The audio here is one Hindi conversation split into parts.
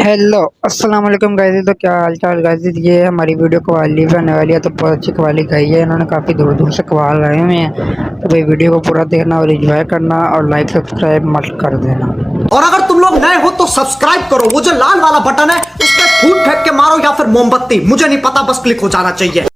हेलो अस्सलाम वालेकुम गाइस। तो क्या हाल चाल गाइस। ये हमारी वीडियो कवाली भी आने वाली है, तो बहुत अच्छी कवाली गाई है इन्होंने। काफ़ी दूर दूर से कवाल आए हुए हैं, तो भाई वीडियो को पूरा देखना और एंजॉय करना और लाइक सब्सक्राइब मत कर देना। और अगर तुम लोग नए हो तो सब्सक्राइब करो, वो जो लाल वाला बटन है उस पर फूट फेंक के मारो या फिर मोमबत्ती, मुझे नहीं पता, बस क्लिक हो जाना चाहिए।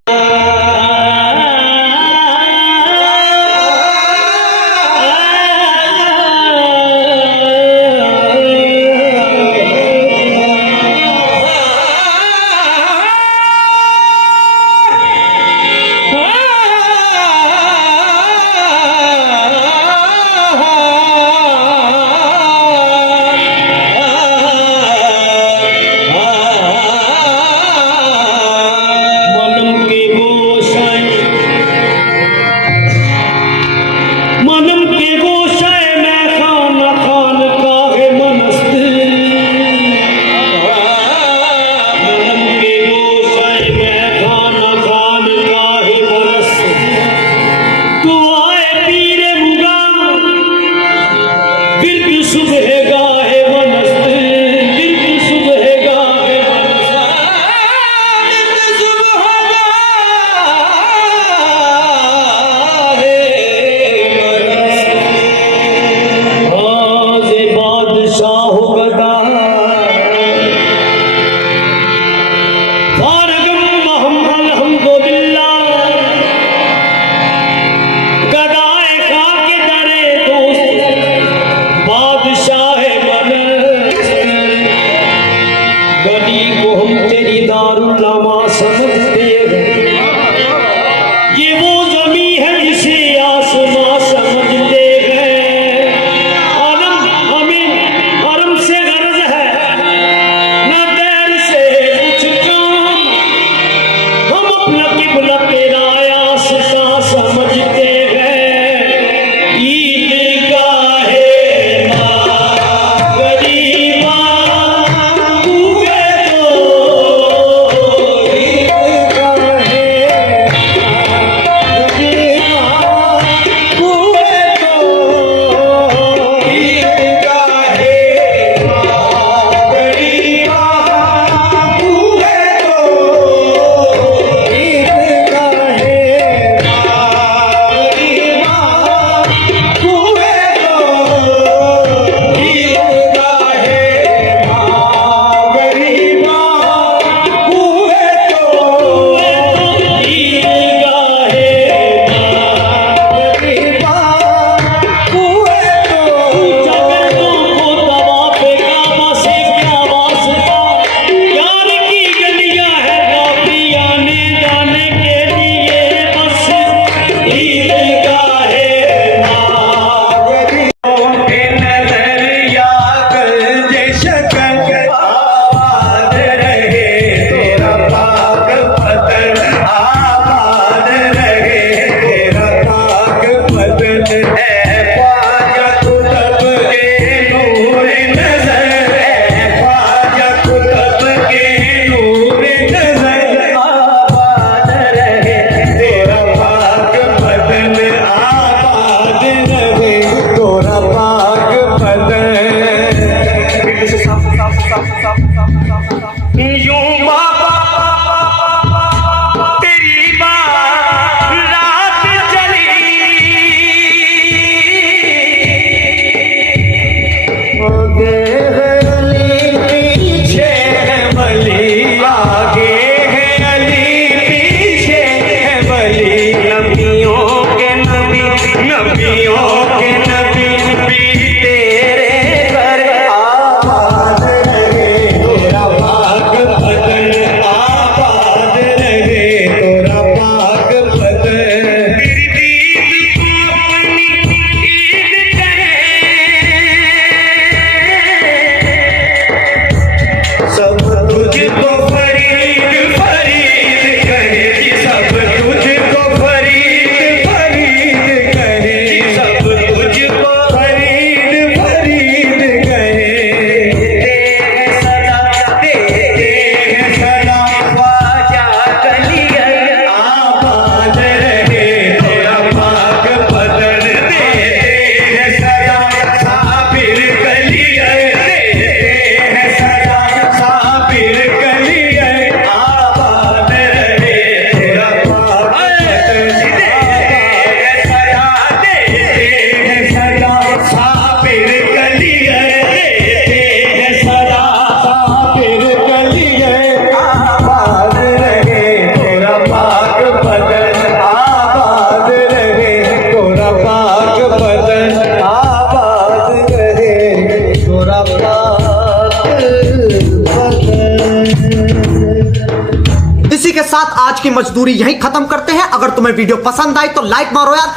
की मजदूरी यहीं खत्म करते हैं। अगर तुम्हें वीडियो पसंद आई तो लाइक मारो यार।